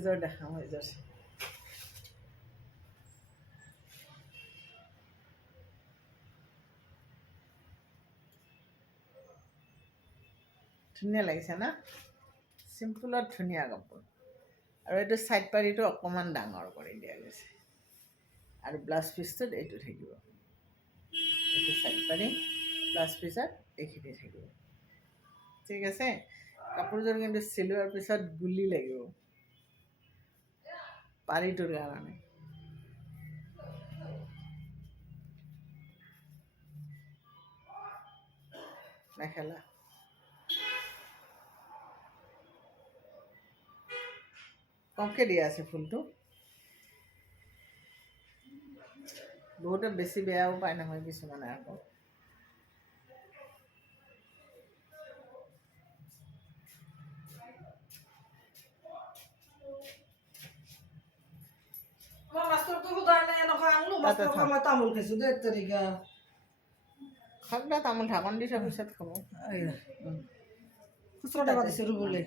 কেইযোৰ দেখাওঁ এইযোৰ ধুনীয়া লাগিছে না চিম্পুলত ধুনীয়া কাপোৰ আৰু এইটো চাইড পাৰীটো অকণমান ডাঙৰ কৰি দিয়া গৈছে আৰু ব্লাউজ পিচটোত এইটো থাকিব এইটো চাইড পাৰী ব্লাউজ পিচত এইখিনি থাকিব ঠিক আছে কাপোৰযোৰ কিন্তু চিলোৱাৰ পিছত গুলি লাগিব পাৰীটোৰ কাৰণে মেখেলা কমকৈ দিয়া আছে ফুলটো বহুতে বেছি বেয়াও পায় নহয় কিছুমানে আকৌ খাবলা তামোল ঢাকন দি থোৱাৰ পিছত খাব খুচুৰা টকা দিছে ৰুবলৈ